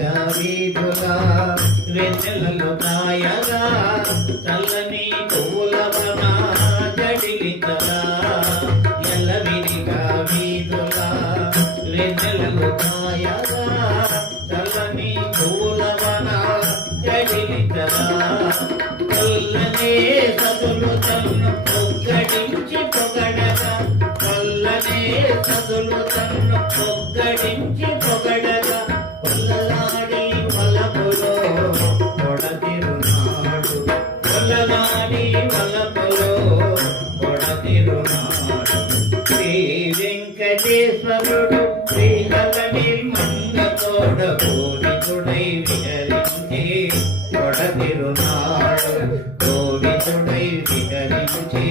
ఎల్లవిడిగా వీధులా వెన్నెలలో కాయగా చల్లని పూలవన జడిలితలా ఎల్లవిడిగా వీధులా వెన్నెలలో కాయగా చల్లని పూలవన జడిలితలా చల్లనే సతులు తన్ను పొగ్గడించి పొగడగా చల్లనే సతులు తన్ను పొగ్గడించి పొగడగా పొల్లలాడి వలపులో పొడతిరునాడు పొల్లలాడి వలపులో పొడతిరునాడు శ్రీ వెంకటేశ్వరుడు శ్రీహలని మంగతోడ కోవిదుడై విహరించి పొడతిరునాడు కోవిదుడై విహరించి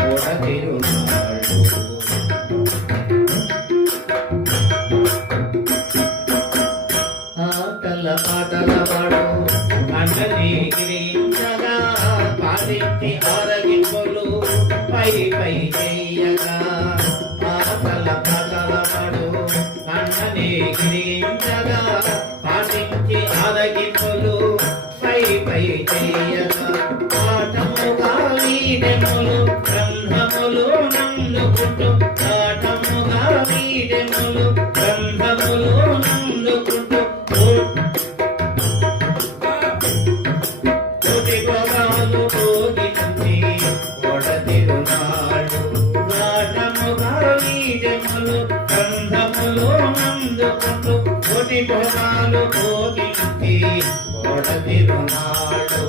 పొడతిరునాడు పాటల పాడు అండని గిరించగా పాడించి ఆరగింపులు పై పై చెయ్యగా పాటల పాడు అండని గిరించగా పాడించి ఆరగింపులు పై పై చెయ్యగా పాఠముగా వీడెములు గ్రంథములు నందుకుంటూ పాఠముగా వీడెములు గ్రంథములు నందుకుంటూ పొగాలు పోగించి పొడతిరునాడు నాటముగా వీడెములు గంధములు నందుకుంటూ కోటి పొగాలు పోగించి పొడతిరునాడు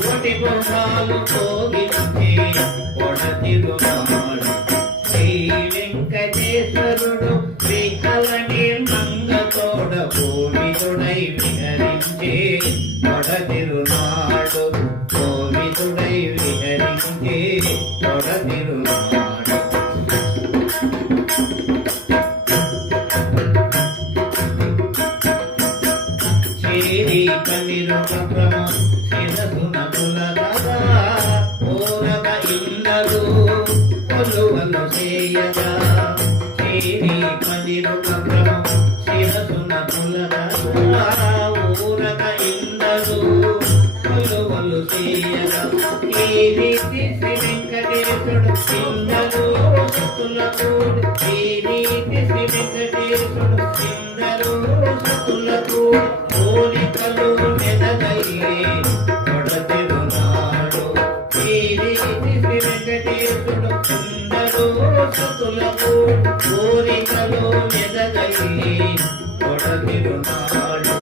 కోటి పొగాలు పోగించి పొడతిరునాడు శ్రీ వెంకటేశ్వరుడు శ్రీహలని మంగతోడ కోవిదుడై విహరించే పొడతిరునాడు కోవిదుడై విహరించే పొడతిరునాడు చేరి కవిరుక్రమ శిరసున పులగగా పూరక ఇందరు కొలువలు చేయగా చేరి కవిరుక్రమ శిరసున పులగగా ఊరక ఇందరు కొలువలు చేయగా ఈ రీతి శ్రీ వెంకటేశుడు ఇందరు సతులకూడు ఈ రీతి శ్రీ వెంకటేశుడు ఇందరు సతులకూడు